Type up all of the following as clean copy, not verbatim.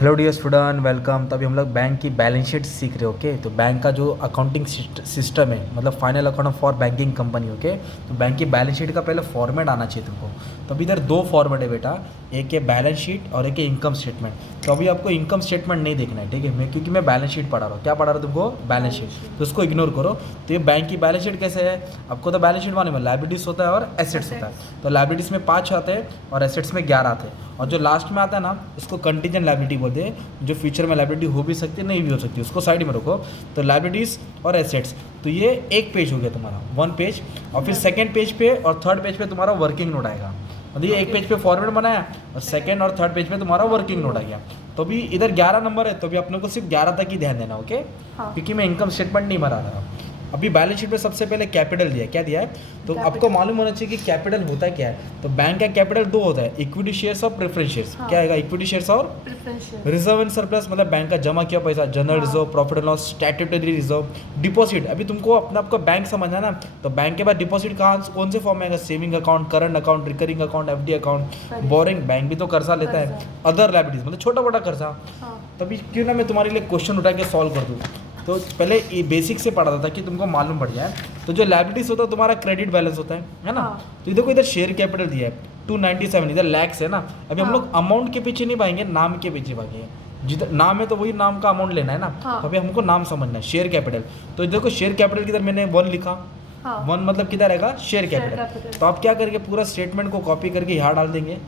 Hello dear student, welcome. तो अभी हम लोग बैंक की बैलेंस शीट सीख रहे हैं। ओके, तो बैंक का जो अकाउंटिंग सिस्टम है, मतलब final account for banking company. Okay, तो बैंक की बैलेंस शीट का पहले फॉर्मेट आना चाहिए तुमको। तो अभी इधर दो फॉर्मेट है बेटा, एक है बैलेंस शीट और एक है इनकम स्टेटमेंट। तो अभी आपको इनकम स्टेटमेंट नहीं देखना है, ठीक है। क्योंकि मैं बैलेंस शीट पढ़ा रहा हूँ। क्या पढ़ा रहा हूँ तुमको? Balance sheet. तो उसको इग्नोर करो। तो ये बैंक की बैलेंस शीट कैसे है? आपको तो बैलेंस शीट मालूम है, लाइबिलिटीज होता है और एसेट्स होता है। तो लाइबिलिटीज में 5 आते हैं और एसेट्स में 11 आते हैं। और जो लास्ट में आता है ना, इसको कंटीजेंट लाइबिलिटी बोलते हैं, जो फ्यूचर में लाइबिलिटी हो भी सकती है, नहीं भी हो सकती है, उसको साइड में रखो। तो लाइबिलिटीज़ और एसेट्स, तो ये एक पेज हो गया तुम्हारा, वन पेज। और फिर सेकंड पेज पे और थर्ड पेज पे तुम्हारा वर्किंग नोट आएगा। मतलब ये एक पेज पे फॉर्मेट बनाया और सेकंड और थर्ड पेज पे तुम्हारा वर्किंग नोट आ गया। तो अभी इधर 11 नंबर है, तो अभी अपने को सिर्फ 11 तक ही ध्यान देना। ओके, क्योंकि मैं इनकम स्टेटमेंट नहीं बना रहा। अभी बैलेंस शीट पे सबसे पहले कैपिटल दिया है। क्या दिया है? तो आपको मालूम होना चाहिए कि कैपिटल होता है क्या है। तो बैंक का कैपिटल दो होता है, इक्विटी शेयर्स और प्रेफरेंस शेयर्स। क्या आएगा? इक्विटी शेयर्स और रिजर्व एंड सरप्लस, मतलब बैंक का जमा किया पैसा, general reserve, profit and loss, statutory reserve, deposit. अभी तुमको अपना आपका बैंक समझना है ना, तो बैंक के बाद डिपॉजिट कहाँ कौन से फॉर्म में आएगा? Saving account, current account, recurring account, FD account, boring. Bank भी तो कर्जा लेता है। अदर लायबिलिटीज मतलब छोटा मोटा कर्जा। तभी क्यों ना मैं तुम्हारे लिए क्वेश्चन उठा के सॉल्व कर दूँ। तो पहले ये बेसिक से पढ़ा था कि तुमको मालूम पड़ जाए। तो जो लायबिलिटीज होता है तुम्हारा क्रेडिट बैलेंस होता है ना। तो देखो इधर शेयर कैपिटल दिया है 297, इधर लैक्स है ना। अभी हम लोग अमाउंट के पीछे नहीं भागेंगे, नाम के पीछे भागेंगे। जिधर नाम है तो वही नाम का अमाउंट लेना है ना। तो अभी हमको नाम समझना है, शेयर कैपिटल। तो देखो शेयर कैपिटल किधर मैंने 1 लिखा। 1 मतलब किधर रहेगा? Share capital. तो आप क्या करेंगे, पूरा स्टेटमेंट को कॉपी करके यहाँ डाल देंगे,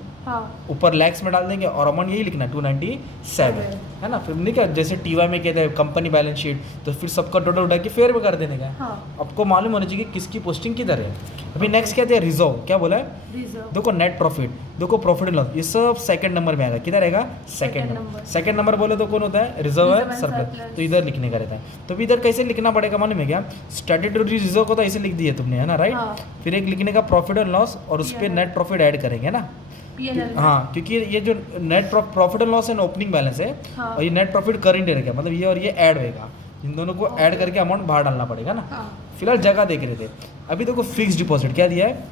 ऊपर लैक्स में डाल देंगे और अमाउंट यही लिखना है 297, है ना। फिर नहीं क्या, जैसे टीवाई में कहते हैं कंपनी बैलेंस शीट, तो फिर सबका टोटल उठा के फेयर में कर देने का। आपको मालूम होना चाहिए कि किसकी पोस्टिंग किधर है। अभी नेक्स्ट क्या है? रिजर्व। क्या बोला है? देखो नेट प्रॉफिट, देखो प्रॉफिट एंड लॉस, ये सब सेकंड नंबर में आएगा। किधर आएगा? Second number. सेकंड नंबर बोले तो कौन होता है? रिजर्व है, सरप्लस। तो इधर लिखने का रहता है। तो अभी इधर कैसे लिखना पड़ेगा मालूम है क्या? स्टैट्यूटरी रिजर्व को तो ऐसे लिख दिए तुमने, है ना, राइट। फिर एक लिखने का प्रॉफिट एंड लॉस और उस पर नेट प्रॉफिट ऐड करेंगे ना। हाँ, क्योंकि ये जो net profit and loss and opening balance है, और ये नेट प्रॉफिट करंट रहेगा, मतलब ये और ये ऐड होएगा। इन दोनों को ऐड करके अमाउंट बाहर डालना पड़ेगा ना। फिलहाल जगह देख रहे थे। अभी देखो फिक्स डिपॉजिट क्या दिया है?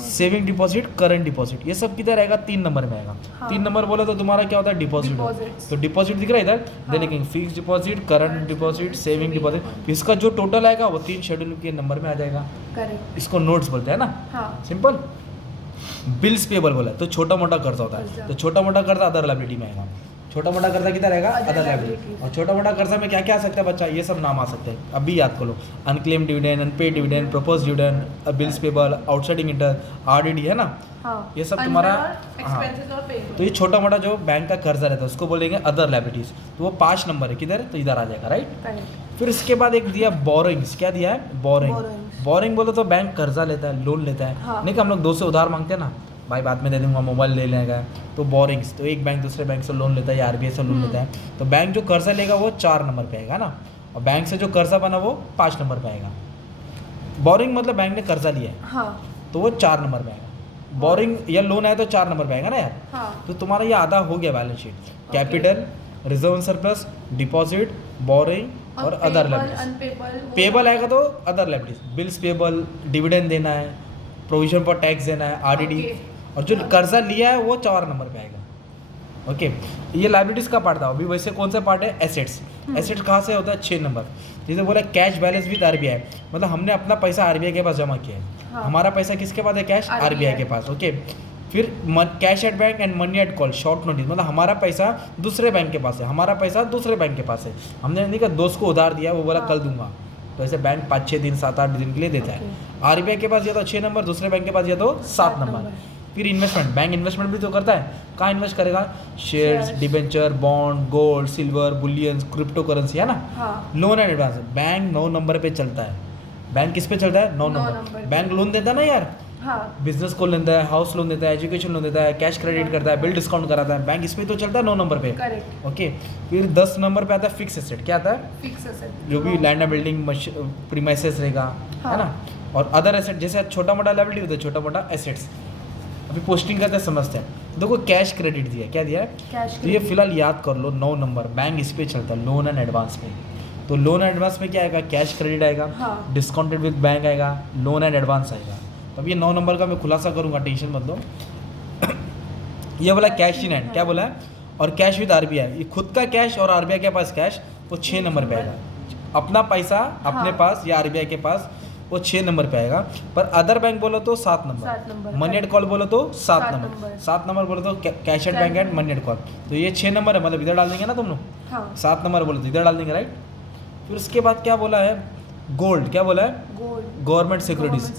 सेविंग डिपॉजिट, करंट डिपॉजिट, ये सब किधर आएगा? 3 नंबर में आएगा। 3 नंबर बोले तो तुम्हारा क्या होता है? डिपॉजिट। तो डिपॉजिट दिख रहा है इधर, दे लिखेंगे fix deposit, current deposit, saving deposit. इसका जो टोटल आएगा वो 3 शेड्यूल के नंबर में आ जाएगा। इसको नोट्स बोलते हैं ना। सिंपल। बिल्स पेबल बोला तो छोटा मोटा कर्जा होता है। तो छोटा मोटा कर्जा अदर लायबिलिटी में आएगा। छोटा मोटा कर्जा किधर रहेगा? Other liability. और छोटा मोटा कर्जा में क्या क्या आ सकता है बच्चा? ये सब नाम आ सकते हैं, अभी याद कर लो। Unclaim dividend, unpaid dividend, propose dividend, bills payable, outstanding interest, RDD, है ना। ये सब तुम्हारा। हाँ, तो ये छोटा मोटा जो बैंक का कर्जा रहता है उसको बोलेंगे अदर लायबिलिटीज। तो वो 5 नंबर है, किधर? तो इधर आ जाएगा, राइट। फिर इसके बाद एक दिया बोरिंग्स। क्या दिया है? बोरिंग। बोरिंग बोलो तो बैंक कर्जा लेता है, लोन लेता है। नहीं कि हम लोग 2 से उधार मांगते हैं ना, भाई बाद में दे दूंगा, मोबाइल ले लेगा। तो बोरिंग्स, तो एक बैंक दूसरे बैंक से लोन लेता है या आरबीआई से लोन लेता है। तो बैंक जो कर्जा लेगा वो 4 नंबर पे आएगा ना, और बैंक से जो कर्जा बना वो 5 नंबर पे आएगा। बोरिंग मतलब बैंक ने कर्जा लिया है, तो वो 4 नंबर पे आएगा। बोरिंग या लोन आया तो 4 नंबर पे आएगा ना यार। तो तुम्हारा ये आधा हो गया balance sheet. Capital, reserve and surplus, deposit, boring और अदर लायबिलिटीज। पेबल आएगा तो other liabilities, bills payable, dividend देना है, प्रोविजन फॉर टैक्स देना है, आरडीडी। और जो कर्जा लिया है वो 4 नंबर पे आएगा। ओके, ये लायबिलिटीज का पार्ट था। अभी वैसे कौन सा पार्ट है? एसेट्स। एसेट्स कहाँ से होता है? 6 नंबर। जैसे बोला कैश बैलेंस विद आरबीआई, मतलब हमने अपना पैसा आरबीआई के पास जमा किया है। हमारा पैसा किसके पास है? कैश, आरबीआई के पास। ओके, फिर cash at bank and money at call, short notice, मतलब हमारा पैसा दूसरे बैंक के पास है, हमारा पैसा दूसरे बैंक के पास है। हमने नहीं कहा दोस्त को उधार दिया, वो बोला कल दूंगा, तो ऐसे बैंक 5-6 दिन 7-8 दिन के लिए देता है। आरबीआई के पास या तो 6 नंबर, दूसरे बैंक के पास या तो 7 नंबर। फिर इन्वेस्टमेंट, बैंक इन्वेस्टमेंट भी तो करता है। कहाँ इन्वेस्ट करेगा? Shares, debenture, bond, gold, silver, Boolean, crypto currency, है ना। Loan and advance, bank 9 number पे चलता है। बैंक किस पे चलता है? 9 नंबर। बैंक लोन देता है ना यार, बिजनेस को लेता है, हाउस लोन देता है, एजुकेशन लोन देता है, कैश क्रेडिट करता है, बिल डिस्काउंट कराता है, बैंक इसमें तो चलता है 9 नंबर पे। ओके, फिर 10 नंबर पे आता है फिक्स एसेट। क्या आता है? फिक्स एसेट, जो भी लैंड एंड बिल्डिंग, प्रीमाइसेस रहेगा, है ना। और अदर एसेट जैसे छोटा मोटा लायबिलिटी होता है, छोटा मोटा एसेट्स। अभी पोस्टिंग करते समझते हैं। देखो कैश क्रेडिट दिया, क्या दिया है? तो ये फिलहाल याद कर लो, 9 नंबर बैंक इस पे चलता है, लोन एंड एडवांस पे। तो लोन एंड एडवांस में क्या आएगा? कैश क्रेडिट आएगा, डिस्काउंटेड विद बैंक आएगा, लोन एंड एडवांस आएगा। अब ये 9 नंबर का मैं खुलासा करूंगा, टेंशन मत लो। ये बोला कैश इन हैंड। क्या बोला है? और कैश विद आरबीआई, ये खुद का कैश और आरबीआई के पास कैश वो 6 नंबर पे आएगा। अपना पैसा अपने पास या आरबीआई के पास वो 6 नंबर पे आएगा। पर अदर बैंक बोलो तो 7 नंबर, मनी एट कॉल बोलो तो 7 नंबर, 7 नंबर बोलो तो cash at bank and money at call. तो ये 6 नंबर है, मतलब इधर डाल देंगे ना तुम लोग। हाँ 7 नंबर बोलो तो इधर डाल देंगे, राइट। फिर उसके बाद क्या बोला है, गोल्ड, क्या बोला है, गोल्ड गवर्नमेंट सिक्योरिटीज।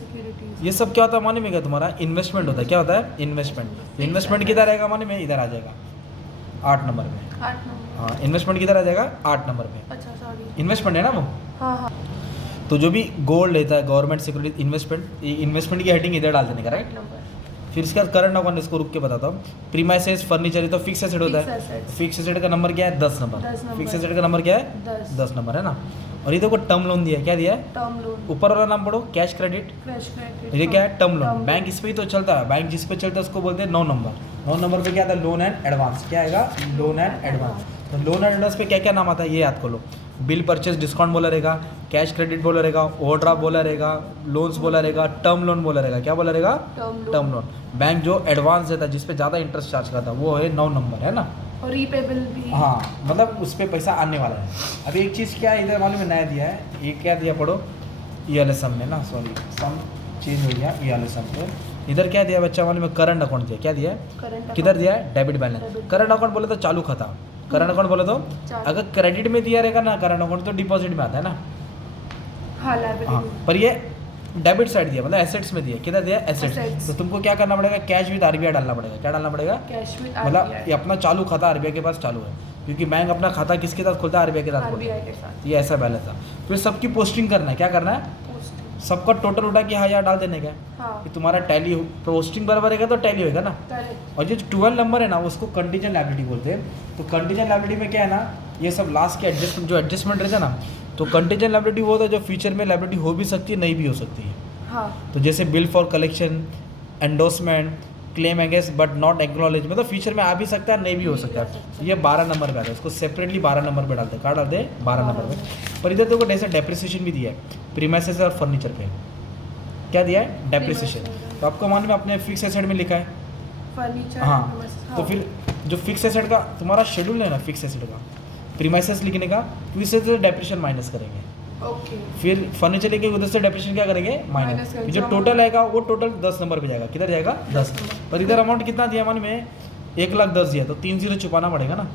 ये सब क्या होता है माने में, क्या तुम्हारा इन्वेस्टमेंट होता है, क्या होता है इन्वेस्टमेंट। इन्वेस्टमेंट किधर आएगा माने में, इधर आ जाएगा 8 नंबर में। 8 नंबर। हाँ इन्वेस्टमेंट किधर आ जाएगा 8 नंबर पे, अच्छा सॉरी, इन्वेस्टमेंट है ना वो। हाँ हाँ तो जो भी गोल्ड लेता है गवर्नमेंट सिक्योरिटी इन्वेस्टमेंट, इन्वेस्टमेंट की हेडिंग इधर डाल देने का, 8 राइट। नंबर। फिर इसके बाद करंट अकाउंट, इसको रुक के बताता हूँ। प्रीमाइसेस फर्नीचर, ये तो फिक्स एसेट होता है। Fixed assets। फिक्स एसेट का नंबर क्या है 10 नंबर। 10 नंबर। फिक्स एसेट का नंबर क्या है 10 नंबर, है ना। और ये देखो टर्म लोन दिया है, क्या दिया है, टर्म लोन, ऊपर वाला नाम पढ़ो कैश क्रेडिट, फ्रेश क्रेडिट, ये क्या है टर्म लोन। बैंक इस पे ही तो चलता है, बैंक जिस पे चलता है उसको बोलते हैं 9 नंबर। 9 नंबर पे क्या आता है, लोन एंड एडवांस, क्या आएगा लोन एंड एडवांस। तो लोन एंड एडवांस पे क्या क्या नाम आता है ये याद कर लो। बिल परचेज डिस्काउंट बोला रहेगा, कैश क्रेडिट बोला रहेगा, ओवरड्राफ्ट बोला रहेगा, लोन्स बोला रहेगा, टर्म लोन बोला रहेगा, क्या बोला रहेगा टर्म लोन। बैंक जो एडवांस देता है, जिस पे ज़्यादा इंटरेस्ट चार्ज करता है, वो है 9 नंबर, है ना। और रीपेबल भी। हाँ मतलब उस पर पैसा आने वाला है। अभी एक चीज़ क्या है इधर मालूम है नया दिया है, ये क्या दिया पढ़ो, ये वाले सम में ना, सॉरी सम चेंज हो गया, ये वाले सम पे इधर क्या दिया बच्चा मालूम है, करंट अकाउंट दिया, क्या दिया है, करंट किधर दिया है डेबिट बैलेंस। करंट अकाउंट बोले तो चालू खाता, करंट अकाउंट बोले तो अगर क्रेडिट में दिया रहेगा ना करंट अकाउंट तो डिपॉजिट में आता है ना। हाँ लाइबिलिटी हाँ में। पर ये डेबिट साइड दिया, मतलब एसेट्स में दिया, किधर दिया एसेट्स। Assets। तो तुमको क्या करना पड़ेगा, कैश विद आरबीआई डालना पड़ेगा, क्या डालना पड़ेगा, कैश विद मतलब ये अपना चालू खाता आरबीआई के पास चालू है, क्योंकि बैंक अपना खाता किसके साथ खोलता है, आरबीआई के साथ खोलता आरबीआई है। के साथ। ये ऐसा बैलेंस था। फिर सबकी पोस्टिंग करना है, क्या करना है, पोस्ट। सबका टोटल उठा के यहाँ डाल देने का, हाँ कि तुम्हारा टैली पोस्टिंग बराबर रहेगा तो टैली होगा ना। करेक्ट। और जो 12 नंबर है ना उसको कंटीजेंट लायबिलिटी बोलते हैं। तो कंटीजेंट लायबिलिटी में क्या है ना, ये सब लास्ट के एडजस्टमेंट, जो एडजस्टमेंट रहता है ना, तो कंटीजेंट लायबिलिटी वो होता है जो फ्यूचर में लायबिलिटी हो भी सकती है, नहीं भी हो सकती है। हाँ तो जैसे bill for collection, endorsement, claim against but not acknowledge, मतलब फ्यूचर में आ भी सकता है, नहीं भी हो सकता है। ये 12 नंबर पे आता है, इसको सेपरेटली 12 नंबर पे डालते हैं। कहाँ डालते हैं 12 नंबर पे। पर इधर देखो ऐसा डेप्रिसिएशन भी दिया है, प्रीमाइसेस और फर्नीचर पे क्या दिया है डेप्रिसिएशन। तो आपको मालूम है अपने फिक्स एसेट में लिखा है। फर्नीचर। हाँ तो फिर जो फिक्स एसेट का तुम्हारा शेड्यूल है ना, फिक्स एसेट का प्रीमाइसेस लिखने का, तो इससे से डेप्रिसिएशन माइनस करेंगे। ओके। फिर फर्नीचर लेके उधर से डेप्रिसिएशन क्या करेंगे माइनस। Minus करेंगे। जो टोटल आएगा वो टोटल 10 नंबर पे जाएगा, किधर जाएगा 10। पर इधर अमाउंट कितना दिया मालूम है, 1,10,000 दिया, तो 3 जीरो छुपाना पड़ेगा ना।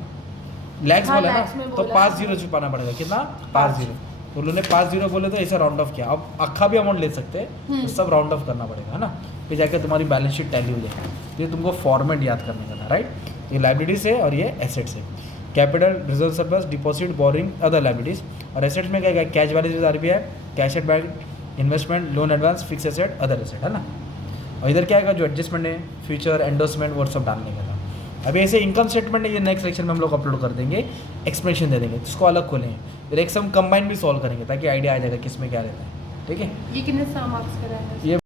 लैक्स हाँ, बोला lakhs ना, में तो बोला। 5 जीरो छुपाना पड़ेगा, कितना 5 जीरो। तो उन्होंने 5 जीरो बोले तो ऐसा राउंड ऑफ किया। अब अक्खा भी अमाउंट ले सकते हैं, तो सब राउंड ऑफ करना पड़ेगा, है ना। फिर जाके तुम्हारी बैलेंस शीट टैली हो जाएगी। ये तुमको फॉर्मेट याद करने का था, राइट। ये लाइबिलिटीज है और ये एसेट्स है। Capital, reserve surplus, deposit, boring, other liabilities. और एसेट्स में क्या क्या, cash balance with RBI, cash at bank, investment, loan advance, fix asset, other asset, है ना। और इधर क्या आएगा, जो एडजस्टमेंट है, फ्यूचर, एंडोर्समेंट, वो सब डालने का था। अभी ऐसे इनकम स्टेटमेंट है, ये नेक्स्ट सेक्शन में हम लोग अपलोड कर देंगे, एक्सप्लेनेशन दे देंगे, इसको अलग खोलेंगे। फिर एक सम कंबाइन भी सॉल्व करेंगे ताकि आइडिया आ जाएगा किस में क्या रहता है, ठीक है। ये कितने मार्क्स का रहेगा? ये